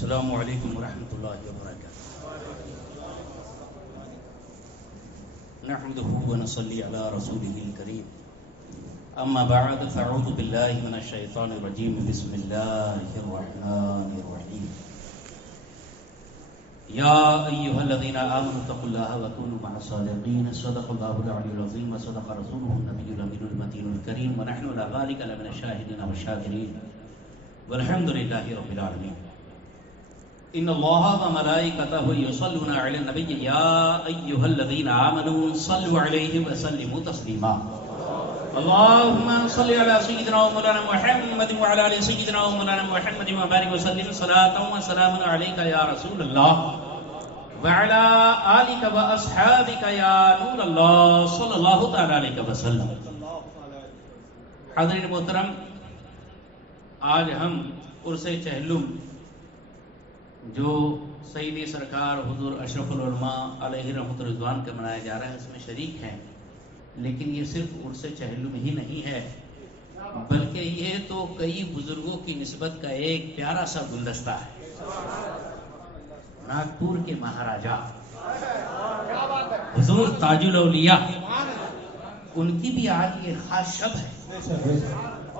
السلام علیکم ورحمۃ اللہ وبرکاتہ. نحمده ونصلي على رسوله الكريم. اما بعد فاعوذ بالله من الشیطان الرجیم. بسم اللہ الرحمن الرحیم. یا ایها الذین آمنوا اتقوا الله وكونوا مع الصادقین. صدق الله العلی العظیم وصدق رسوله النبی الامین المتین الکریم. ونحن على ذلك لمن الشاهدین والشاکرین والحمد للہ رب العالمین. ان اللہ وملائکتہ یصلون علی النبی یا ایہا الذین آمنوا صلوا علیہ وسلموا تسلیما. اللہم صل علی سیدنا و مولانا محمد وعلی آل سیدنا و مولانا محمد وبارک وسلم صلاۃ و سلام علیک یا رسول اللہ وعلی آلک و اصحابک یا نور اللہ صلی اللہ تعالی علیہ وسلم. حاضرین محترم، آج ہم عرس چہلم جو سیدی سرکار حضور اشرف العلماء علیہ رحمۃ رضوان کا منایا جا رہا ہے اس میں شریک ہیں. لیکن یہ صرف عرس چہلم ہی نہیں ہے، بلکہ یہ تو کئی بزرگوں کی نسبت کا ایک پیارا سا گلدستہ ہے. ناگپور کے مہاراجا حضور تاج الاولیاء، ان کی بھی آج یہ خاص شب ہے،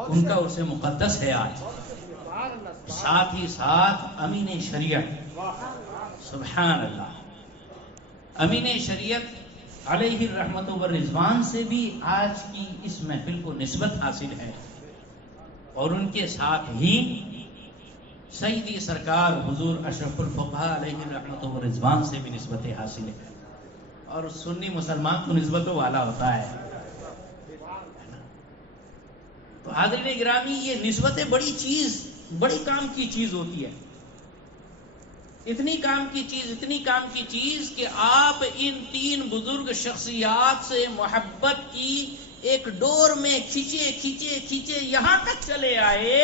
ان کا عرس مقدس ہے آج. ساتھ ہی ساتھ امین شریعت، سبحان اللہ، امین شریعت علیہ الرحمت والرضوان سے بھی آج کی اس محفل کو نسبت حاصل ہے، اور ان کے ساتھ ہی سیدی سرکار حضور اشرف الفقہاء علیہ الرحمت والرضوان سے بھی نسبت حاصل ہے. اور سنی مسلمان تو نسبتوں والا ہوتا ہے. تو حاضرین گرامی، یہ نسبتیں بڑی کام کی چیز ہوتی ہے. اتنی کام کی چیز کہ آپ ان تین بزرگ شخصیات سے محبت کی ایک ڈور میں کھینچے یہاں تک چلے آئے.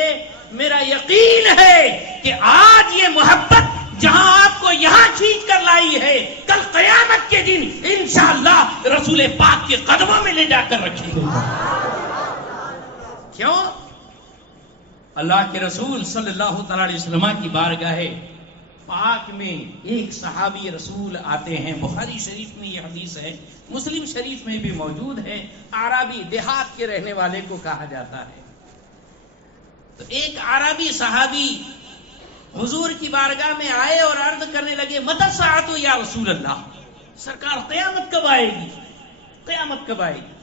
میرا یقین ہے کہ آج یہ محبت جہاں آپ کو یہاں کھینچ کر لائی ہے، کل قیامت کے دن انشاءاللہ رسول پاک کے قدموں میں لے جا کر رکھے گی. کیوں؟ اللہ کے رسول صلی اللہ تعالی علیہ وسلم کی بارگاہ پاک میں ایک صحابی رسول آتے ہیں. بخاری شریف میں یہ حدیث ہے، مسلم شریف میں بھی موجود ہے. اعرابی، دیہات کے رہنے والے کو کہا جاتا ہے. تو ایک اعرابی صحابی حضور کی بارگاہ میں آئے اور عرض کرنے لگے، متی الساعۃ یا رسول اللہ، سرکار قیامت کب آئے گی؟ قیامت کب آئے گی؟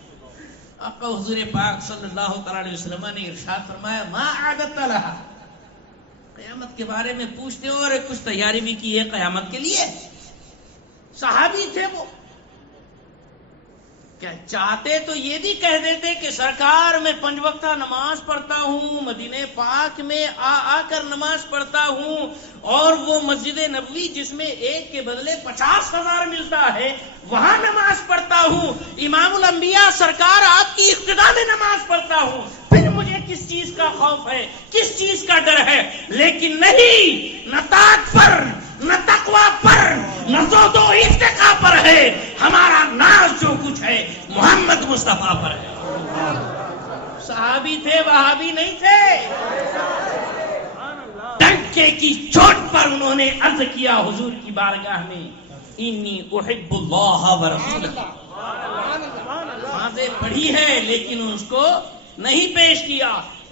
آقا حضور پاک صلی اللہ تعالی علیہ وسلم نے ارشاد فرمایا، ما اعددت لها، قیامت کے بارے میں پوچھتے ہو اور کچھ تیاری بھی کی ہے قیامت کے لیے؟ صحابی تھے وہ، کیا چاہتے تو یہ بھی کہہ دیتے کہ سرکار میں 5 وقتہ نماز پڑھتا ہوں، مدینہ پاک میں آ کر نماز پڑھتا ہوں، اور وہ مسجد نبوی جس میں ایک کے بدلے 50,000 ملتا ہے وہاں نماز پڑھتا ہوں، امام الانبیاء سرکار آپ کی اقتداء میں نماز پڑھتا ہوں، پھر مجھے کس چیز کا خوف ہے، کس چیز کا ڈر ہے؟ لیکن نہیں، نہ طاعت پر، نہ تقوی پر، نہ زہد و اتقاء پر ہے. ہمارا ناز جو کچھ ہے محمد مصطفیٰ پر ہے. صحابی تھے، وہابی نہیں تھے. ڈنکے کی چوٹ پر انہوں نے عرض کیا حضور کی بارگاہ میں، انی احب اللہ ورسولہ. نمازیں پڑھی ہے لیکن اس کو نہیں پیش کیا،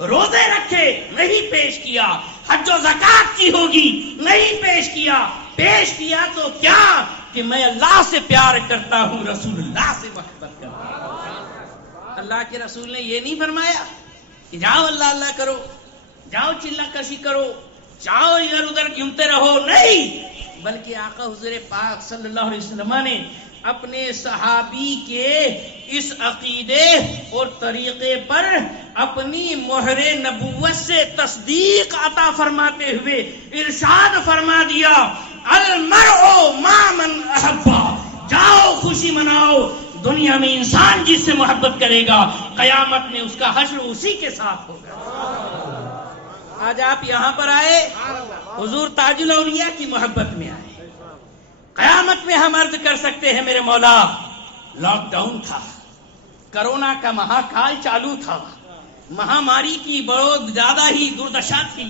روزے رکھے نہیں پیش کیا، حج و زکات کی ہوگی نہیں پیش کیا. پیش کیا تو کیا کہ میں اللہ سے پیار کرتا ہوں، رسول اللہ سے محبت کرتا ہوں. اللہ کے رسول نے یہ نہیں فرمایا کہ جاؤ اللہ اللہ کرو، جاؤ چلا کشی کرو، جاؤ ادھر ادھر گھومتے رہو، نہیں، بلکہ آقا حضور پاک صلی اللہ علیہ وسلم نے اپنے صحابی کے اس عقیدے اور طریقے پر اپنی مہر نبوت سے تصدیق عطا فرماتے ہوئے ارشاد فرما دیا، المرء مع من احبا، جاؤ خوشی مناؤ. دنیا میں انسان جس سے محبت کرے گا قیامت میں اس کا حشر اسی کے ساتھ ہوگا. آج آپ یہاں پر آئے، حضور تاج الاولیاء کی محبت میں آئے. قیامت میں ہم عرض کر سکتے ہیں، میرے مولا، لاک ڈاؤن تھا، کرونا کا مہاکال چالو تھا، مہاماری کی بہت زیادہ ہی دردشا تھی،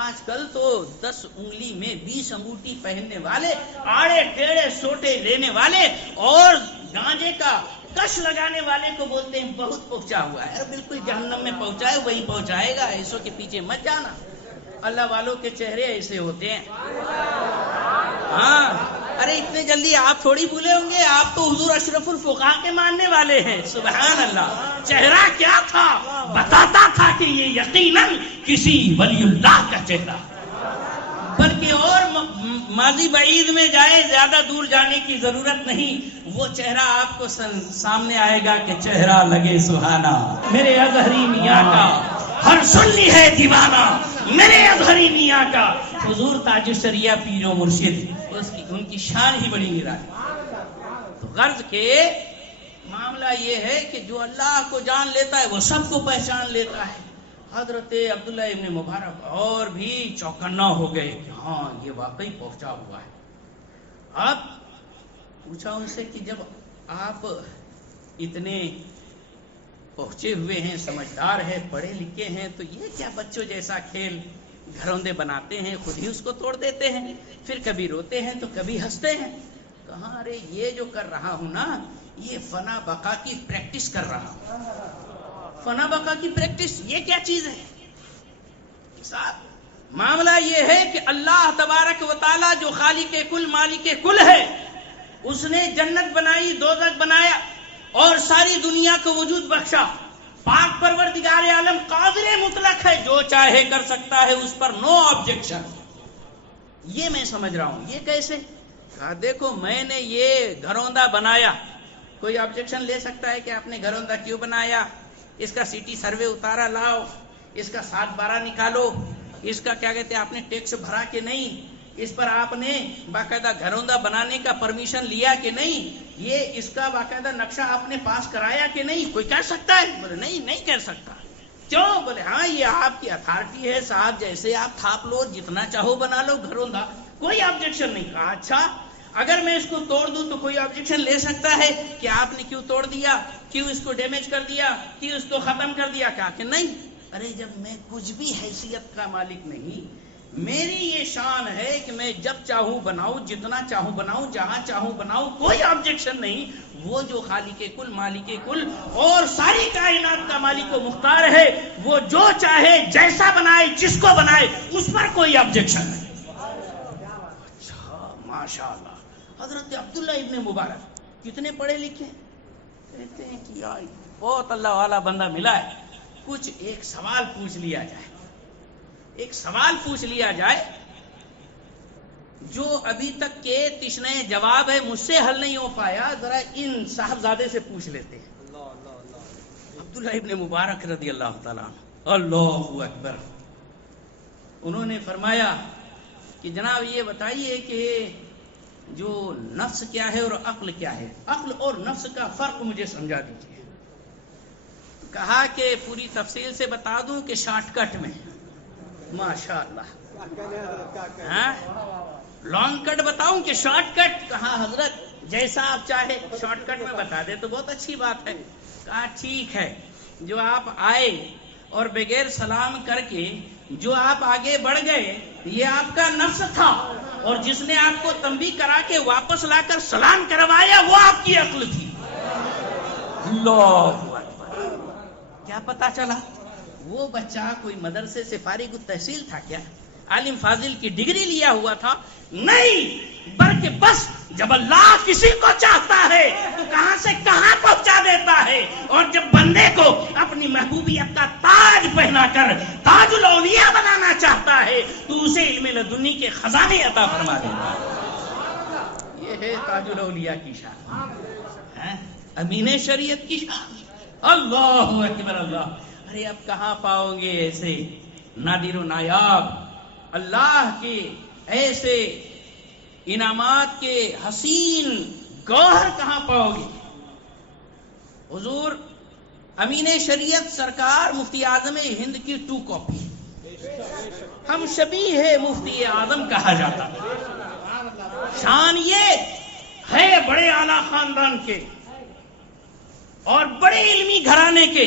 آج کل تو 10 انگلی میں 20 انگوٹھی پہننے والے، آڑے ٹیڑے سوٹے لینے والے اور گانجے کا کش لگانے والے کو بولتے ہیں بہت پہنچا ہوا ہے. بالکل جہنم میں پہنچا ہے، وہی پہنچائے گا، ایسوں کے پیچھے مت جانا. اللہ والوں کے چہرے ایسے ہوتے ہیں. ہاں، ارے اتنے جلدی آپ تھوڑی بھولے ہوں گے، آپ تو حضور اشرف الفقہاء کے ماننے والے ہیں. سبحان اللہ. چہرہ کیا تھا؟ بتاتا تھا کہ یہ یقیناً کسی ولی اللہ کا چہرہ. بلکہ اور ماضی بعید میں جائے، زیادہ دور جانے کی ضرورت نہیں، وہ چہرہ آپ کو سامنے آئے گا کہ چہرہ لگے سہانا. میرے اظہری میاں کا ہر سنی ہے دیوانہ، میرے اظہری میاں کا حضور تاج الشریعہ پیر و مرشد، ان کی شان ہی بڑی نرالی. تو غرض کے معاملہ یہ ہے کہ جو اللہ کو جان لیتا ہے وہ سب کو پہچان لیتا ہے. حضرت عبداللہ ابن مبارک اور بھی چوکنا ہو گئے کہ ہاں یہ واقعی پہنچا ہوا ہے. اب پوچھا ان سے کہ جب آپ اتنے پہنچے ہوئے ہیں، سمجھدار ہیں، پڑھے لکھے ہیں، تو یہ کیا بچوں جیسا کھیل گھروندے بناتے ہیں، خود ہی اس کو توڑ دیتے ہیں، پھر کبھی روتے ہیں تو کبھی ہنستے ہیں؟ کہاں ارے یہ جو کر رہا ہوں نا، یہ فنا بقا کی پریکٹس کر رہا ہوں. فنا بقا کی پریکٹس یہ کیا چیز ہے صاحب؟ معاملہ یہ ہے کہ اللہ تبارک و تعالی جو خالق کل مالک کل ہے، اس نے جنت بنائی، دوزخ بنایا اور ساری دنیا کو وجود بخشا. پاک پروردگار عالم قادر مطلق ہے، جو چاہے کر سکتا ہے، اس پر نو آبجیکشن. یہ میں سمجھ رہا ہوں. یہ کیسے؟ کہا دیکھو میں نے یہ گھروندا بنایا، کوئی آبجیکشن لے سکتا ہے کہ آپ نے گھروندا کیوں بنایا؟ اس کا سٹی سروے اتارا لاؤ، اس کا 7/12 نکالو، اس کا کیا کہتے ہیں آپ نے ٹیکس بھرا کہ نہیں، اس پر آپ نے باقاعدہ گھروندا بنانے کا پرمیشن لیا کہ نہیں، یہ اس کا باقاعدہ نقشہ آپ نے پاس کرایا کہ نہیں. کوئی کر سکتا ہے؟ بولے نہیں، نہیں کر سکتا. کیوں؟ بولے ہاں یہ آپ کی اتھارٹی ہے صاحب، جیسے آپ تھاپ لو، جتنا چاہو بنا لو گھروندا، کوئی آبجیکشن نہیں. کہا اچھا اگر میں اس کو توڑ دوں تو کوئی آبجیکشن لے سکتا ہے کہ آپ نے کیوں توڑ دیا، کیوں اس کو ڈیمیج کر دیا، کیوں اس کو ختم کر دیا؟ کہا کہ نہیں. ارے جب میں کچھ بھی حیثیت کا مالک نہیں، میری یہ شان ہے کہ میں جب چاہوں بناؤں، جتنا چاہوں بناؤں، جہاں چاہوں بناؤں، کوئی آبجیکشن نہیں. وہ جو خالق کل مالک کل اور ساری کائنات کا مالک و مختار ہے، وہ جو چاہے جیسا بنائے، جس کو بنائے، اس پر کوئی آبجیکشن نہیں. ماشاء اللہ. حضرت عبداللہ ابن مبارک کتنے پڑھے لکھے، کہتے ہیں کہ یار بہت اللہ والا بندہ ملا ہے، کچھ ایک سوال پوچھ لیا جائے. ایک سوال پوچھ لیا جائے جو ابھی تک کے تشنہ جواب ہے مجھ سے حل نہیں ہو پایا، ذرا ان صاحبزادے سے پوچھ لیتے ہیں. عبداللہ ابن مبارک رضی اللہ تعالیٰ عنہ، اللہ اکبر. انہوں نے فرمایا کہ جناب یہ بتائیے کہ جو نفس کیا ہے اور عقل کیا ہے، عقل اور نفس کا فرق مجھے سمجھا دیجیے. کہا کہ پوری تفصیل سے بتا دوں کہ شارٹ کٹ میں؟ ماشاء اللہ. ہاں لانگ کٹ بتاؤں کہ شارٹ کٹ؟ کہا حضرت جیسا آپ چاہے، شارٹ کٹ میں بتا دے تو بہت اچھی بات ہے. کہا ٹھیک ہے، جو آپ آئے اور بغیر سلام کر کے جو آپ آگے بڑھ گئے، یہ آپ کا نفس تھا، اور جس نے آپ کو تنبیہ کرا کے واپس لا کر سلام کروایا وہ آپ کی عقل تھی. اللہ اکبر. کیا پتا چلا؟ وہ بچہ کوئی مدرسے سے فارغ التحصیل تھا کیا؟ عالم فاضل کی ڈگری لیا ہوا تھا؟ نہیں، بلکہ بس جب اللہ کسی کو چاہتا ہے کہاں سے کہاں پہنچا دیتا ہے، اور جب بندے کو اپنی محبوبیت کا تاج پہنا کر تاج الاولیاء بنانا چاہتا ہے تو اسے علم لدنی کے خزانے عطا فرما دیتا ہے. یہ ہے تاج الاولیاء کی شان، امین شریعت کی شان. اللہ اکبر اللہ. ارے اب کہاں پاؤ گے ایسے نادر و نایاب اللہ کے ایسے انعامات کے حسین گوہر کہاں پاؤ گے؟ حضور امین شریعت سرکار مفتی اعظم ہند کی 2 کاپی، ہم شبیہ مفتی اعظم کہا جاتا. شان یہ ہے بڑے اعلی خاندان کے اور بڑے علمی گھرانے کے.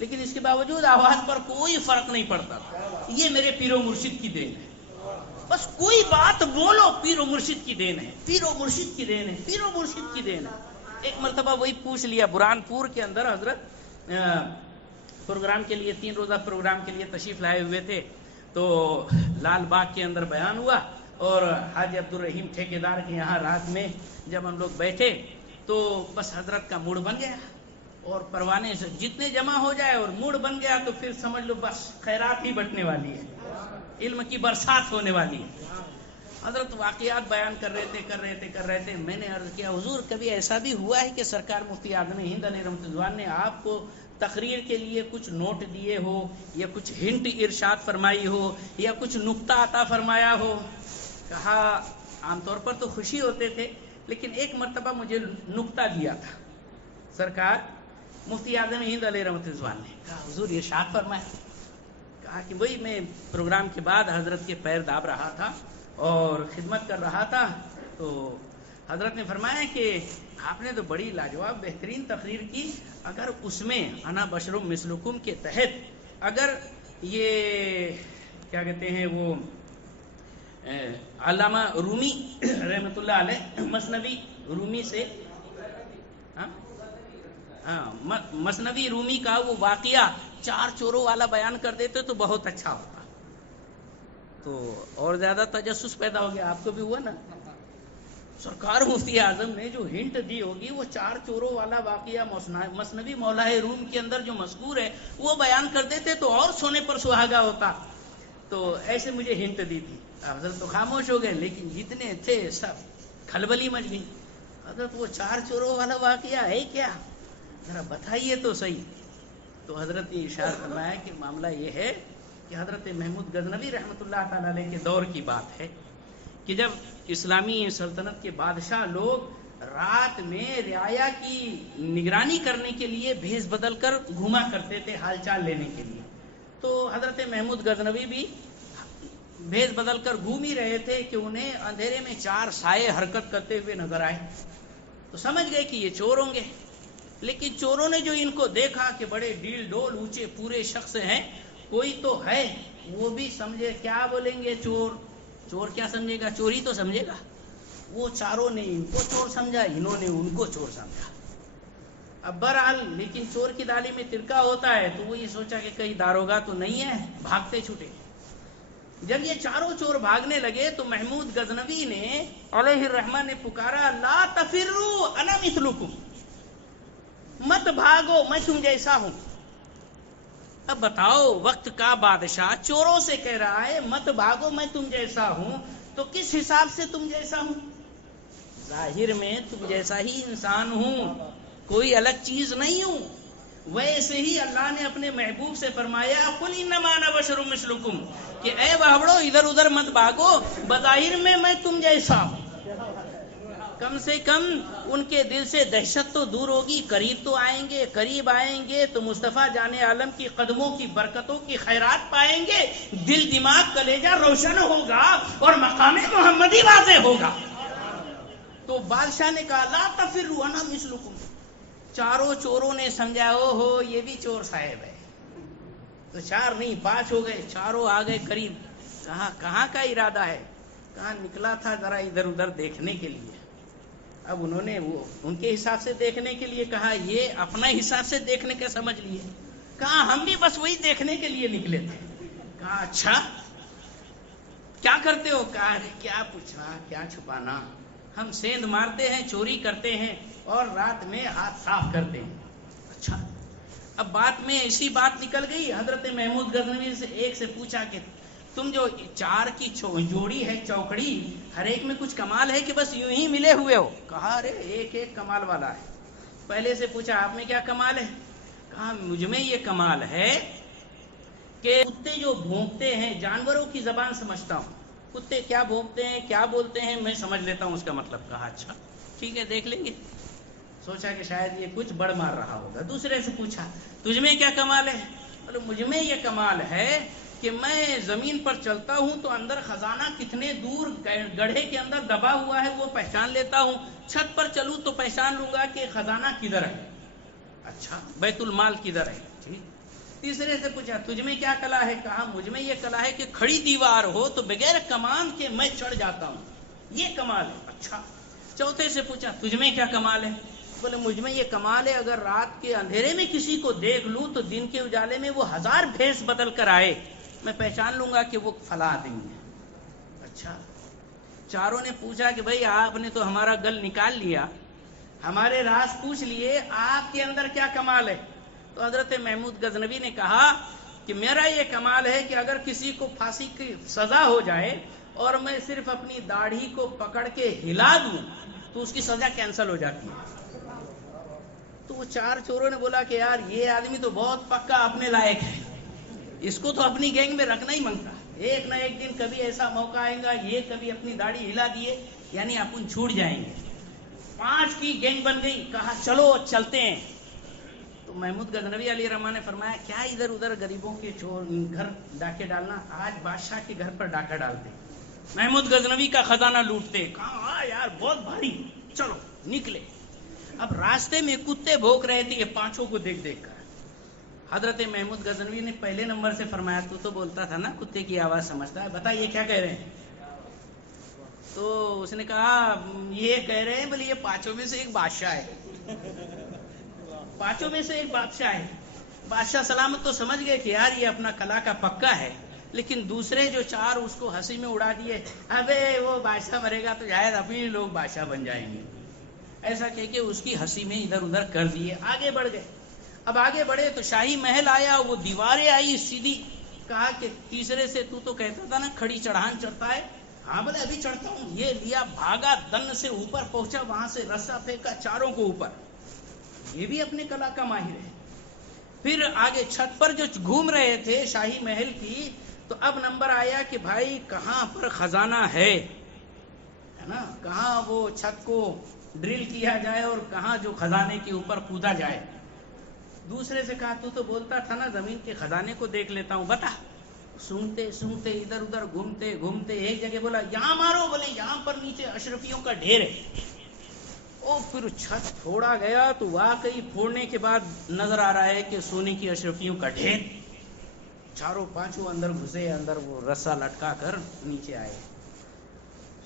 لیکن اس کے باوجود آواز پر کوئی فرق نہیں پڑتا تھا. یہ میرے پیر و مرشد کی دین ہے. بس کوئی بات بولو پیر و مرشد کی دین ہے, پیر و مرشد کی دین ہے, پیر و مرشد کی دین ہے. ایک مرتبہ وہی پوچھ لیا, برہانپور کے اندر حضرت پروگرام کے لیے 3 روزہ پروگرام کے لیے تشریف لائے ہوئے تھے. تو لال باغ کے اندر بیان ہوا اور حاجی عبدالرحیم ٹھیکیدار کے یہاں رات میں جب ہم لوگ بیٹھے تو بس حضرت کا موڈ بن گیا اور پروانے سے جتنے جمع ہو جائے اور موڈ بن گیا تو پھر سمجھ لو بس خیرات ہی بٹنے والی ہے, علم کی برسات ہونے والی ہے. حضرت واقعات بیان کر رہے تھے. میں نے عرض کیا حضور کبھی ایسا بھی ہوا ہے کہ سرکار مفتی اعظم ہند علیہ رحمۃ اللہ نے آپ کو تقریر کے لیے کچھ نوٹ دیے ہو یا کچھ ہنٹ ارشاد فرمائی ہو یا کچھ نقطہ عطا فرمایا ہو؟ کہا عام طور پر تو خوشی ہوتے تھے لیکن ایک مرتبہ مجھے نقطہ دیا تھا سرکار مفتی اعظم ہند علیہ رحمۃ اللہ نے. کہا حضور ارشاد فرمایا. کہا کہ وہی میں پروگرام کے بعد حضرت کے پیر داب رہا تھا اور خدمت کر رہا تھا تو حضرت نے فرمایا کہ آپ نے تو بڑی لاجواب بہترین تقریر کی, اگر اس میں انا بشر مثلکم کے تحت اگر یہ کیا کہتے ہیں وہ علامہ رومی رحمۃ اللہ علیہ مثنوی رومی سے مثنوی رومی کا وہ واقعہ 4 چوروں والا بیان کر دیتے تو بہت اچھا ہوتا. تو اور زیادہ تجسس پیدا ہو گیا. آپ کو بھی ہوا نا, سرکار مفتی اعظم نے جو ہنٹ دی ہوگی وہ 4 چوروں والا واقعہ مثنوی مولا روم کے اندر جو مذکور ہے وہ بیان کر دیتے تو اور سونے پر سہاگا ہوتا. تو ایسے مجھے ہنٹ دی تھی. حضرت تو خاموش ہو گئے لیکن جتنے تھے سب کھلبلی مچ گئی. حضرت وہ 4 چوروں والا واقعہ ہے کیا, ذرا بتائیے تو صحیح. تو حضرت یہ ارشاد فرمایا کہ معاملہ یہ ہے کہ حضرت محمود غزنوی رحمۃ اللہ تعالی علیہ کے دور کی بات ہے کہ جب اسلامی سلطنت کے بادشاہ لوگ رات میں رعایا کی نگرانی کرنے کے لیے بھیس بدل کر گھوما کرتے تھے حال چال لینے کے لیے. تو حضرت محمود غزنوی بھی بھیس بدل کر گھوم ہی رہے تھے کہ انہیں اندھیرے میں 4 سائے حرکت کرتے ہوئے نظر آئے. تو سمجھ گئے کہ یہ چور ہوں گے, لیکن چوروں نے جو ان کو دیکھا کہ بڑے ڈیل ڈول اونچے پورے شخص ہیں, کوئی تو ہے, وہ بھی سمجھے کیا بولیں گے چور. چور کیا سمجھے گا, چوری تو سمجھے گا. وہ چاروں نے ان کو چور سمجھا, انہوں نے ان کو چور سمجھا. اب بہرحال لیکن چور کی دالی میں ترکا ہوتا ہے تو وہ یہ سوچا کہ کہیں داروگا تو نہیں ہے, بھاگتے چھوٹے. جب یہ چاروں چور بھاگنے لگے تو محمود غزنوی نے علیہ الرحمہ نے پکارا لا تفروا انا مثلکم, مت بھاگو میں تم جیسا ہوں. اب بتاؤ وقت کا بادشاہ چوروں سے کہہ رہا ہے مت بھاگو میں تم جیسا ہوں, تو کس حساب سے تم جیسا ہوں؟ ظاہر میں تم جیسا ہی انسان ہوں, کوئی الگ چیز نہیں ہوں. ویسے ہی اللہ نے اپنے محبوب سے فرمایا قل انما انا بشر مثلکم, کہ اے باوڑو ادھر ادھر مت بھاگو, بظاہر میں تم جیسا ہوں. کم سے کم ان کے دل سے دہشت تو دور ہوگی, قریب آئیں گے تو مصطفیٰ جان عالم کی قدموں کی برکتوں کی خیرات پائیں گے, دل دماغ کلیجہ روشن ہوگا اور مقام محمدی واضح ہوگا. تو بادشاہ نے کہا لا تفروا انا مثلکم. چاروں چوروں نے سمجھا او ہو یہ بھی چور صاحب ہے. تو 4 نہیں 5 ہو گئے, چاروں آ گئے قریب. کہاں کا ارادہ ہے, کہاں نکلا تھا ذرا ادھر ادھر دیکھنے کے لیے. اب انہوں نے وہ ان کے حساب سے دیکھنے کے لیے کہا, یہ اپنا حساب سے دیکھنے کا سمجھ لیے. کہا ہم بھی بس وہی دیکھنے کے لیے نکلے تھے. کہا اچھا کیا کرتے ہو؟ کہا کیا پوچھنا کیا چھپانا, ہم سیند مارتے ہیں, چوری کرتے ہیں اور رات میں ہاتھ صاف کرتے ہیں. اچھا اب بات میں ایسی بات نکل گئی. حضرت محمود غزنوی سے ایک سے پوچھا کہ تم جو 4 کی جوڑی ہے چوکڑی, ہر ایک میں کچھ کمال ہے کہ بس یوں ہی ملے ہوئے ہو؟ کہا ارے ایک ایک کمال والا ہے. پہلے سے پوچھا آپ میں کیا کمال ہے؟ کہا مجھ میں یہ کمال ہے کہ کتے جو بھونکتے ہیں جانوروں کی زبان سمجھتا ہوں. کتے کیا بھونکتے ہیں کیا بولتے ہیں میں سمجھ لیتا ہوں اس کا مطلب. کہا اچھا ٹھیک ہے دیکھ لیں گے. سوچا کہ شاید یہ کچھ بڑ مار رہا ہوگا. دوسرے سے پوچھا تجھ میں کیا کمال ہے؟ بولے مجھ میں یہ کمال ہے کہ میں زمین پر چلتا ہوں تو اندر خزانہ کتنے دور گڑھے کے اندر دبا ہوا ہے وہ پہچان لیتا ہوں. چھت پر چلوں تو پہچان لوں گا کہ خزانہ کدھر ہے. اچھا بیت المال کدھر ہے؟ ٹھیک تیسرے سے پوچھا تجھ میں کیا کلا ہے؟ کہا مجھ میں یہ کلا ہے کہ کھڑی دیوار ہو تو بغیر کمان کے میں چڑھ جاتا ہوں، یہ کمال ہے۔ اچھا۔ چوتھے سے پوچھا تجھ میں کیا کمال ہے؟ بولے مجھ میں یہ کمال ہے اگر رات کے اندھیرے میں کسی کو دیکھ لوں تو دن کے اجالے میں وہ 1000 بھیس بدل کر آئے، میں پہچان لوں گا کہ وہ فلاں آدمی ہے۔ اچھا۔ چاروں نے پوچھا کہ بھئی آپ نے تو ہمارا گل نکال لیا، ہمارے راز پوچھ لیے، آپ کے اندر کیا کمال ہے؟ تو حضرت محمود غزنوی نے کہا کہ میرا یہ کمال ہے کہ اگر کسی کو پھانسی کی سزا ہو جائے اور میں صرف اپنی داڑھی کو پکڑ کے ہلا دوں تو اس کی سزا کینسل ہو جاتی ہے۔ تو وہ 4 چوروں نے بولا کہ یار یہ آدمی تو بہت پکا اپنے لائق ہے، اس کو تو اپنی گینگ میں رکھنا ہی منگتا، ایک نہ ایک دن کبھی ایسا موقع آئے گا یہ کبھی اپنی داڑھی ہلا دیے یعنی اپن چھوٹ جائیں گے۔ 5 کی گینگ بن گئی، کہا چلو چلتے ہیں۔ تو محمود غزنوی علیہ الرحمٰن نے فرمایا کیا ادھر ادھر غریبوں کے گھر ڈاکے ڈالنا، آج بادشاہ کے گھر پر ڈاکہ ڈالتے، محمود غزنوی کا خزانہ لوٹتے۔ کہا ہاں یار بہت بھاری، چلو نکلے۔ اب راستے میں کتے بھونک رہے تھے یہ 5 کو دیکھ دیکھ کر۔ حضرت محمود غزنوی نے پہلے نمبر سے فرمایا تو بولتا تھا نا کتے کی آواز سمجھتا ہے، بتا یہ کیا کہہ رہے ہیں؟ تو اس نے کہا یہ کہہ رہے ہیں بولے یہ 5 میں سے ایک بادشاہ ہے، 5 میں سے ایک بادشاہ ہے۔ بادشاہ سلامت تو سمجھ گئے کہ یار یہ اپنا کلا کا پکا ہے، لیکن دوسرے جو 4 اس کو ہنسی میں اڑا دیے، ابے وہ بادشاہ مرے گا تو شاید اپنے لوگ بادشاہ بن جائیں گے، ایسا کہہ کے اس کی ہنسی میں ادھر ادھر کر دیے۔ آگے بڑھ گئے۔ اب آگے بڑھے تو شاہی محل آیا، وہ دیواریں آئی سیدھی۔ کہا کہ تیسرے سے تو کہتا تھا نا کھڑی چڑھان چڑھتا ہے، ہاں بولے ابھی چڑھتا ہوں۔ یہ لیا بھاگا دن سے اوپر پہنچا، وہاں سے رسا پھینکا 4 کو اوپر، یہ بھی اپنے کلا کا ماہر ہے۔ پھر آگے چھت پر جو گھوم رہے تھے شاہی محل کی، تو اب نمبر آیا کہ بھائی کہاں پر خزانہ ہے نا، کہاں وہ چھت کو ڈرل کیا جائے اور کہاں جو خزانے کے اوپر کودا جائے۔ دوسرے سے کہا تو بولتا تھا نا زمین کے خزانے کو دیکھ لیتا ہوں، بتا۔ سنتے سنتے ادھر ادھر گھومتے گھومتے ایک جگہ بولا یہاں مارو، بولے یہاں پر نیچے اشرفیوں کا ڈھیر ہے۔ اور پھر چھت پھوڑا گیا تو واقعی پھوڑنے کے بعد نظر آ رہا ہے کہ سونے کی اشرفیوں کا ڈھیر۔ 4 5 اندر گھسے، اندر وہ رسا لٹکا کر نیچے آئے۔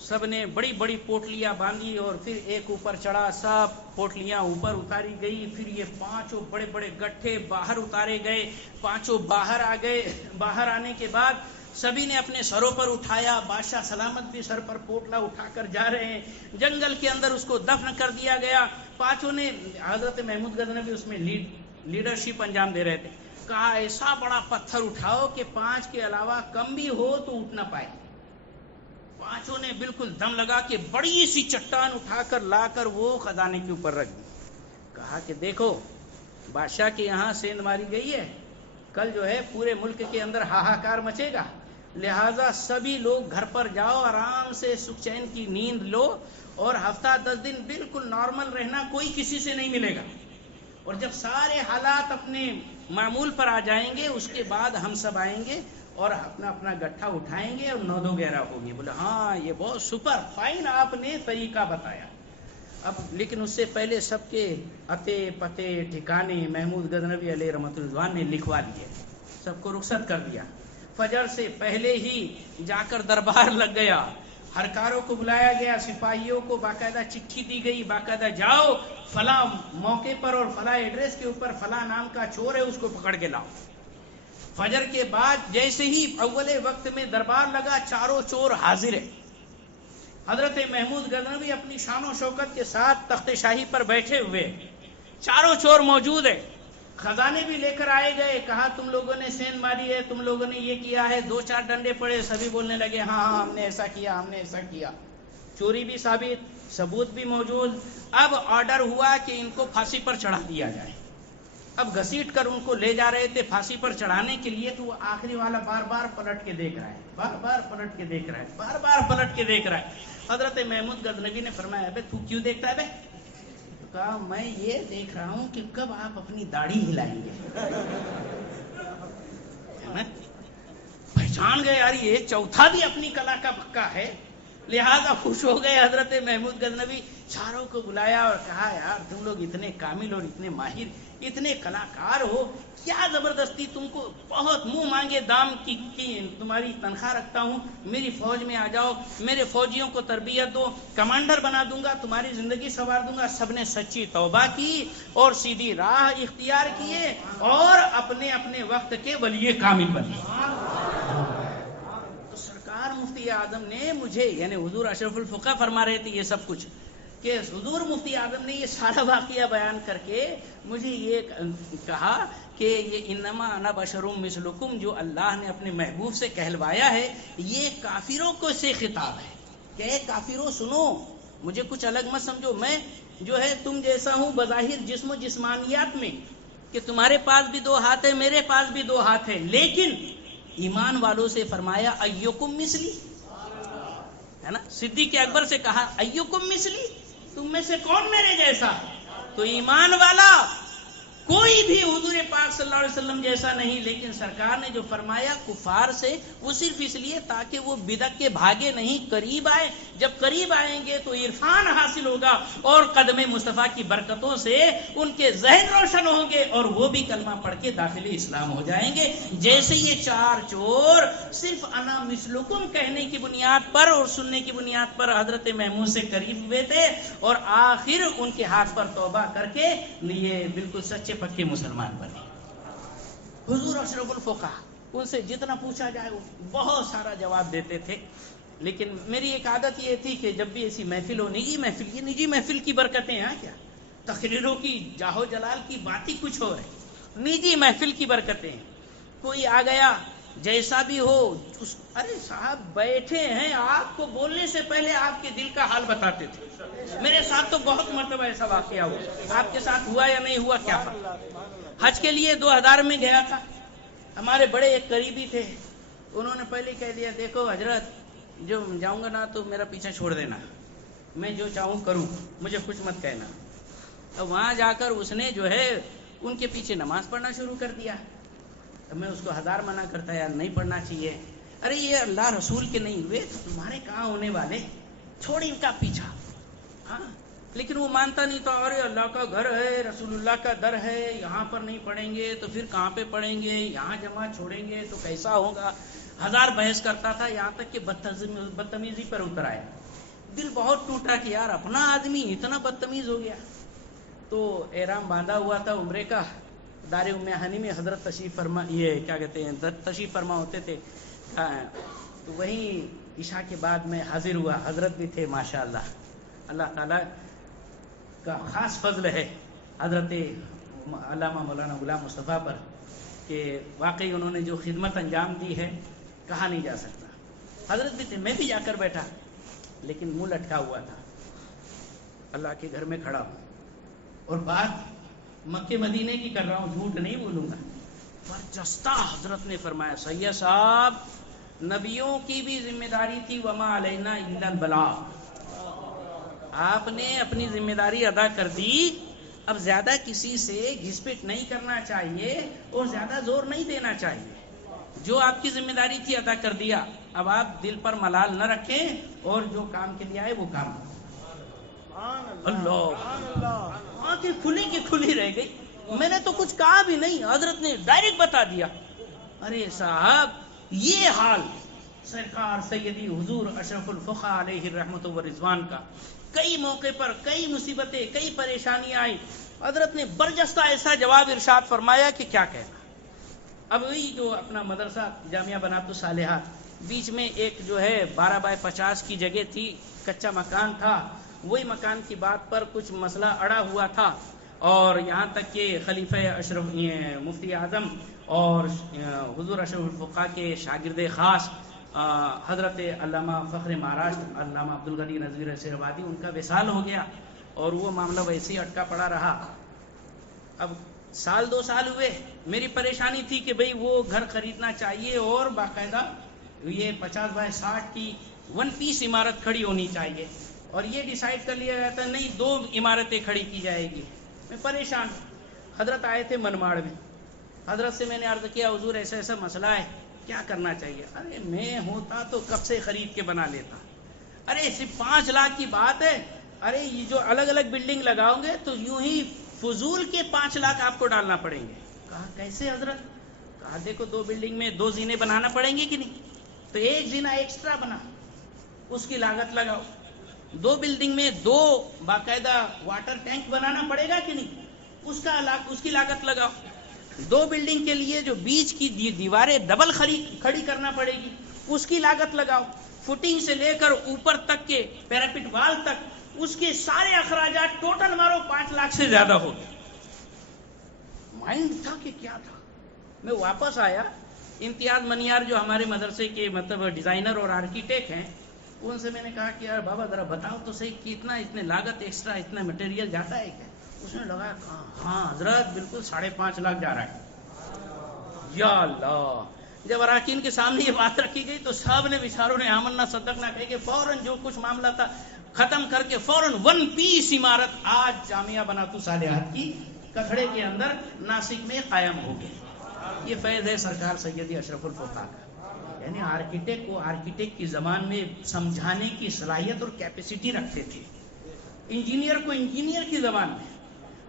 سب نے بڑی بڑی پوٹلیاں باندھی اور پھر ایک اوپر چڑھا، سب پوٹلیاں اوپر اتاری گئی۔ پھر یہ 5 بڑے بڑے گٹھے باہر اتارے گئے، 5 باہر آ گئے۔ باہر آنے کے بعد سبھی نے اپنے سروں پر اٹھایا، بادشاہ سلامت بھی سر پر پوٹلا اٹھا کر جا رہے ہیں۔ جنگل کے اندر اس کو دفن کر دیا گیا۔ 5 نے، حضرت محمود غزنوی اس میں لیڈرشپ انجام دے رہے تھے، کہا ایسا بڑا پتھر اٹھاؤ کہ 5 کے علاوہ کم بھی ہو تو اٹھ نہ پائے۔ 5 نے بالکل دم لگا کے بڑی سی چٹان اٹھا کر لا کر وہ خزانے کے اوپر رکھ دی۔ کہا کہ دیکھو بادشاہ کے یہاں سیند ماری گئی ہے، کل جو ہے پورے ملک کے اندر ہاہاکار مچے گا، لہٰذا سبھی لوگ گھر پر جاؤ، آرام سے سکھ چین کی نیند لو، اور ہفتہ 10 دن بالکل نارمل رہنا، کوئی کسی سے نہیں ملے گا، اور جب سارے حالات اپنے معمول پر آ جائیں گے اس کے بعد ہم سب آئیں گے اور اپنا اپنا گٹھا اٹھائیں گے اور 9 11 ہوں گے۔ بولے ہاں یہ بہت سپر فائن آپ نے طریقہ بتایا۔ اب لیکن اس سے پہلے سب کے اتے پتے ٹھکانے محمود غزنوی علیہ رحمۃ اللہ نے لکھوا دیے، سب کو رخصت کر دیا۔ فجر سے پہلے ہی جا کر دربار لگ گیا، ہرکاروں کو بلایا گیا، سپاہیوں کو باقاعدہ چٹھی دی گئی، باقاعدہ جاؤ فلاں موقع پر اور فلاں ایڈریس کے اوپر فلاں نام کا چور ہے اس کو پکڑ کے لاؤ۔ فجر کے بعد جیسے ہی اول وقت میں دربار لگا، 4 چور حاضر ہیں۔ حضرت محمود غزنوی اپنی شان و شوکت کے ساتھ تخت شاہی پر بیٹھے ہوئے، 4 چور موجود ہیں، خزانے بھی لے کر آئے گئے۔ کہا تم لوگوں نے سین ماری ہے، تم لوگوں نے یہ کیا ہے، 2 4 ڈنڈے پڑے، سبھی بولنے لگے ہاں ہاں ہم نے ایسا کیا، ہم نے ایسا کیا، چوری بھی ثابت، ثبوت بھی موجود۔ اب آرڈر ہوا کہ ان کو پھانسی پر چڑھا دیا جائے۔ اب گھسیٹ کر ان کو لے جا رہے تھے پھانسی پر چڑھانے کے لیے، تو وہ آخری والا بار بار پلٹ کے دیکھ رہا ہے، بار بار پلٹ کے دیکھ رہا ہے، بار بار پلٹ کے دیکھ رہا ہے۔ حضرت محمود غزنوی نے فرمایا بے تو کیوں دیکھتا ہے بے؟ تو کہا میں یہ دیکھ رہا ہوں کہ کب آپ اپنی داڑھی ہلائیں گے۔ پہچان گئے یار یہ چوتھا بھی اپنی کلا کا پکا ہے، لہذا خوش ہو گئے۔ حضرت محمود غزنوی 4 کو بلایا اور کہا یار تم لوگ اتنے کامل اور اتنے ماہر اتنے کلاکار ہو, کیا زبردستی تم کو بہت منہ مانگے دام کی تمہاری تنخواہ رکھتا ہوں, میری فوج میں آ جاؤ, میرے فوجیوں کو تربیت دو, کمانڈر بنا دوں گا, تمہاری زندگی سنوار دوں گا. سب نے سچی توبہ کی اور سیدھی راہ اختیار کیے اور اپنے اپنے وقت کے ولی کامل بنے. تو سرکار مفتی اعظم نے مجھے, یعنی حضور اشرف الفقہ فرما رہے تھے یہ سب کچھ, کہ حضور مفتی اعظم نے یہ سارا واقعہ بیان کر کے مجھے یہ کہا کہ یہ انما انا بشر مثلکم جو اللہ نے اپنے محبوب سے کہلوایا ہے, یہ کافروں کو سے خطاب ہے کہ اے کافروں سنو, مجھے کچھ الگ مت سمجھو, میں جو ہے تم جیسا ہوں بظاہر جسم و جسمانیات میں, کہ تمہارے پاس بھی 2 ہاتھ ہیں, میرے پاس بھی 2 ہاتھ ہیں, لیکن ایمان والوں سے فرمایا ایکم مثلی, ہے نا, صدیق اکبر سے کہا ایکم مثلی, تم میں سے کون میرے جیسا؟ تو ایمان والا کوئی بھی حضور پاک صلی اللہ علیہ وسلم جیسا نہیں, لیکن سرکار نے جو فرمایا کفار سے, وہ صرف اس لیے تاکہ وہ بدعت کے بھاگے نہیں, قریب آئے. جب قریب آئیں گے تو عرفان حاصل ہوگا اور قدم مصطفیٰ کی برکتوں سے ان کے ذہن روشن ہوں گے اور وہ بھی کلمہ پڑھ کے داخل اسلام ہو جائیں گے. جیسے یہ 4 چور صرف انا مثلکم کہنے کی بنیاد پر اور سننے کی بنیاد پر حضرت محمود سے قریب ہوئے تھے, اور آخر ان کے ہاتھ پر توبہ کر کے یہ بالکل سچے پکے مسلمان بنے. حضور اشرف الفقہ, ان سے جتنا پوچھا جائے وہ بہت سارا جواب دیتے تھے, لیکن میری ایک عادت یہ تھی کہ جب بھی ایسی محفل ہو, نجی محفل, یہ نجی محفل کی برکتیں ہیں کیا, تقریروں کی جاہو جلال کی بات ہی کچھ اور ہے, نجی محفل کی برکتیں ہیں. کوئی آ گیا جیسا بھی ہو, ارے صاحب بیٹھے ہیں, آپ کو بولنے سے پہلے آپ کے دل کا حال بتاتے تھے. میرے ساتھ تو بہت مرتبہ ایسا واقعہ ہوا, آپ کے ساتھ ہوا یا نہیں ہوا کیا پتہ. حج کے لیے 2000 میں گیا تھا, ہمارے بڑے ایک قریبی تھے, انہوں نے پہلے کہہ دیا دیکھو حضرت جو جاؤں گا نا تو میرا پیچھا چھوڑ دینا, میں جو چاہوں کروں, مجھے کچھ مت کہنا. اب وہاں جا کر اس نے جو ہے ان کے پیچھے نماز پڑھنا شروع کر دیا. اب میں اس کو 1000 منع کرتا یار نہیں پڑھنا چاہیے, ارے یہ اللہ رسول کے نہیں ہوئے تو تمہارے کہاں ہونے والے, چھوڑ ان کا پیچھا. ہاں لیکن وہ مانتا نہیں تھا, ارے اللہ کا گھر ہے, رسول اللہ کا در ہے, یہاں پر نہیں پڑھیں گے تو پھر کہاں پہ پڑھیں گے, یہاں جماعت چھوڑیں گے تو کیسا ہوگا. 1000 بحث کرتا تھا, یہاں تک کہ بدتمیزی پر اتر آیا. دل بہت ٹوٹا کہ یار اپنا آدمی اتنا بدتمیز ہو گیا. تو احرام باندھا ہوا تھا عمرے کا, دار ام ہانی میں حضرت تشریف فرما, یہ کیا کہتے ہیں تشریف فرما ہوتے تھے, تو وہیں عشاء کے بعد میں حاضر ہوا. حضرت بھی تھے ماشاءاللہ, اللہ تعالیٰ کا خاص فضل ہے حضرت علامہ مولانا غلام مصطفیٰ پر کہ واقعی انہوں نے جو خدمت انجام دی ہے کہا نہیں جا سکتا. حضرت بھی تھے, میں بھی جا کر بیٹھا, لیکن منہ لٹکا ہوا تھا, اللہ کے گھر میں کھڑا ہوں اور بات مکے مدینے کی کر رہا ہوں, جھوٹ نہیں بولوں گا. برجستہ حضرت نے فرمایا سید صاحب نبیوں کی بھی ذمہ داری تھی, وما علینا الا البلاغ, آپ نے اپنی ذمہ داری ادا کر دی. اب زیادہ کسی سے گھسپٹ نہیں کرنا چاہیے اور زیادہ زور نہیں دینا چاہیے. جو آپ کی ذمہ داری تھی ادا کر دیا, اب آپ دل پر ملال نہ رکھیں اور جو کام کے لیے آئے وہ کام. اللہ آنکھیں کھلی کی کھلی رہ گئی, میں نے تو کچھ کہا بھی نہیں, حضرت نے ڈائریکٹ بتا دیا. ارے صاحب یہ حال سرکار سیدی حضور اشرف الفقہ علیہ الرحمت و رضوان کا, کئی موقع پر کئی مصیبتیں کئی پریشانیاں آئی, حضرت نے برجستہ ایسا جواب ارشاد فرمایا کہ کیا کہنا. اب وہی جو اپنا مدرسہ جامعہ بنات الصالحات, بیچ میں ایک جو ہے 12x50 کی جگہ تھی, کچا مکان تھا, وہی مکان کی بات پر کچھ مسئلہ اڑا ہوا تھا, اور یہاں تک کہ خلیفہ اشرف مفتی اعظم اور حضور اشرف الفقہ کے شاگرد خاص حضرت علامہ فخر مہاراشٹر علامہ عبدالغنی نذیر شہروادی, ان کا وصال ہو گیا اور وہ معاملہ ویسے ہی اٹکا پڑا رہا. اب 1-2 سال ہوئے, میری پریشانی تھی کہ بھئی وہ گھر خریدنا چاہیے اور باقاعدہ یہ 50x60 کی 1 پیس عمارت کھڑی ہونی چاہیے, اور یہ ڈیسائیڈ کر لیا گیا تھا نہیں 2 عمارتیں کھڑی کی جائے گی. میں پریشان. حضرت آئے تھے منماڑ میں, حضرت سے میں نے عرض کیا حضور ایسا ایسا مسئلہ ہے, کیا کرنا چاہیے. ارے میں ہوتا تو کب سے خرید کے بنا لیتا, ارے صرف 5 لاکھ کی بات ہے, ارے یہ جو الگ الگ بلڈنگ لگاؤ گے تو یوں ہی فضول کے 5 لاکھ آپ کو ڈالنا پڑیں گے. کہا کیسے حضرت؟ کہا دیکھو 2 بلڈنگ میں 2 زینے بنانا پڑیں گے کہ نہیں, تو 1 زینہ ایکسٹرا بنا, اس کی لاگت لگاؤ. 2 بلڈنگ میں 2 باقاعدہ واٹر ٹینک بنانا پڑے گا کہ نہیں, اس کی لاگت لگاؤ. 2 بلڈنگ کے لیے جو بیچ کی دیواریں ڈبل کھڑی کرنا پڑے گی, اس کی لاگت لگاؤ. فٹنگ سے لے کر اوپر تک کے پیراپٹ وال تک, اس کے سارے اخراجات ٹوٹل مارو 5 لاکھ سے زیادہ ہو گئے. مائنڈ تھا کہ کیا تھا. میں واپس آیا, امتیاز منیار جو ہمارے مدرسے کے مطلب ڈیزائنر اور آرکیٹیکٹ ہیں, ان سے میں نے کہا کہ یار بابا ذرا بتاؤ تو صحیح کتنا اتنے لاگت ایکسٹرا اتنا مٹیریل جاتا ہے کیا؟ اس نے لگایا, ہاں حضرت بالکل 5.5 لاکھ جا رہا ہے. یا اللہ, جب اراکین کے سامنے یہ بات رکھی گئی تو سب نے بیچاروں نے آمنا صدقنا کہہ کے فوراً جو کچھ معاملہ تھا ختم کر کے فوراً 1 پیس عمارت آج جامعہ بناتو صالحات کی کتھڑے کے اندر ناسک میں قائم ہو گئی. یہ فیض ہے سرکار سیدی اشرف الفقراء کا. یعنی آرکیٹیکٹ کو آرکیٹیکٹ کی زبان میں سمجھانے کی صلاحیت اور کیپیسٹی رکھتے تھے, انجینئر کو انجینئر کی زبان میں,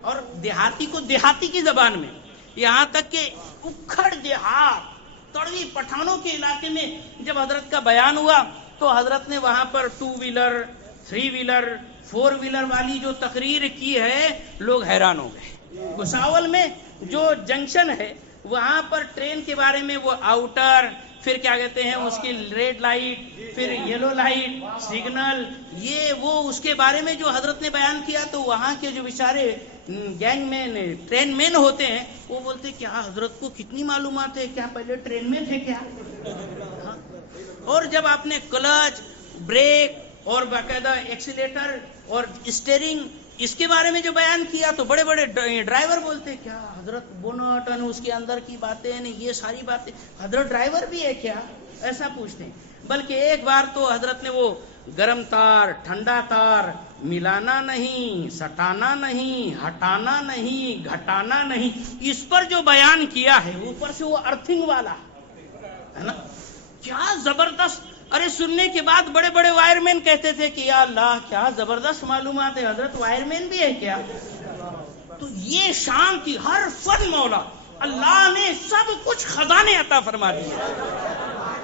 اور دیہاتی کو دیہاتی کی زبان میں. یہاں تک کہ اکھڑ دیہات تڑوی پٹھانوں کے علاقے میں جب حضرت کا بیان ہوا تو حضرت نے وہاں پر 2 ویلر 3 ویلر 4 ویلر والی جو تقریر کی ہے, لوگ حیران ہو گئے. بھساول میں جو جنکشن ہے وہاں پر ٹرین کے بارے میں وہ آؤٹر, پھر کیا کہتے ہیں اس کی ریڈ لائٹ, پھر یلو لائٹ, سگنل, یہ وہ اس کے بارے میں جو حضرت نے بیان کیا, تو وہاں کے جو بیچارے گینگ مین ٹرین مین ہوتے ہیں وہ بولتے کیا حضرت کو کتنی معلومات ہے, کیا پہلے ٹرین میں تھے کیا؟ اور جب آپ نے کلچ, بریک اور باقاعدہ ایکسیلیٹر اور اسٹیئرنگ اس کے بارے میں جو بیان کیا تو بڑے بڑے ڈرائیور بولتے کیا حضرت بونٹ اس کے اندر کی باتیں نہیں, یہ ساری باتیں حضرت ڈرائیور بھی ہے کیا, ایسا پوچھتے ہیں. بلکہ ایک بار تو حضرت نے وہ گرم تار ٹھنڈا تار ملانا نہیں, سٹانا نہیں, ہٹانا نہیں, گھٹانا نہیں, اس پر جو بیان کیا ہے, اوپر سے وہ ارتھنگ والا ہے نا, کیا زبردست. ارے سننے کے بعد بڑے بڑے وائر مین کہتے تھے کہ یا اللہ کیا زبردست معلومات ہے, حضرت وائر مین بھی ہے کیا؟ تو یہ شان تھی, ہر فن مولا اللہ نے سب کچھ خزانے عطا فرما دیے.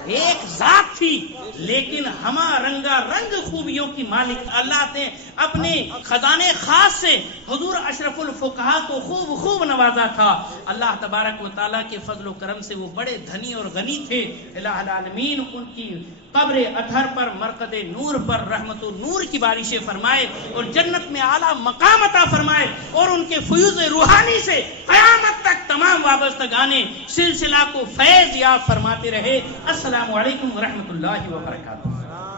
ایک ذات تھی لیکن ہما رنگا رنگ خوبیوں کی مالک اللہ نے اپنے خزانے خاص سے حضور اشرف الفقہاء کو خوب خوب نوازا تھا. اللہ تبارک و تعالیٰ کے فضل و کرم سے وہ بڑے دھنی اور غنی تھے. الہ العالمین ان کی قبر اطہر پر مرقد نور پر رحمت و نور کی بارشیں فرمائے اور جنت میں اعلیٰ مقام عطا فرمائے, اور ان کے فیوز روحانی سے قیامت تک تمام وابستگانے سلسلہ کو فیض یاب فرماتے رہے. السلام علیکم ورحمۃ اللہ وبرکاتہ.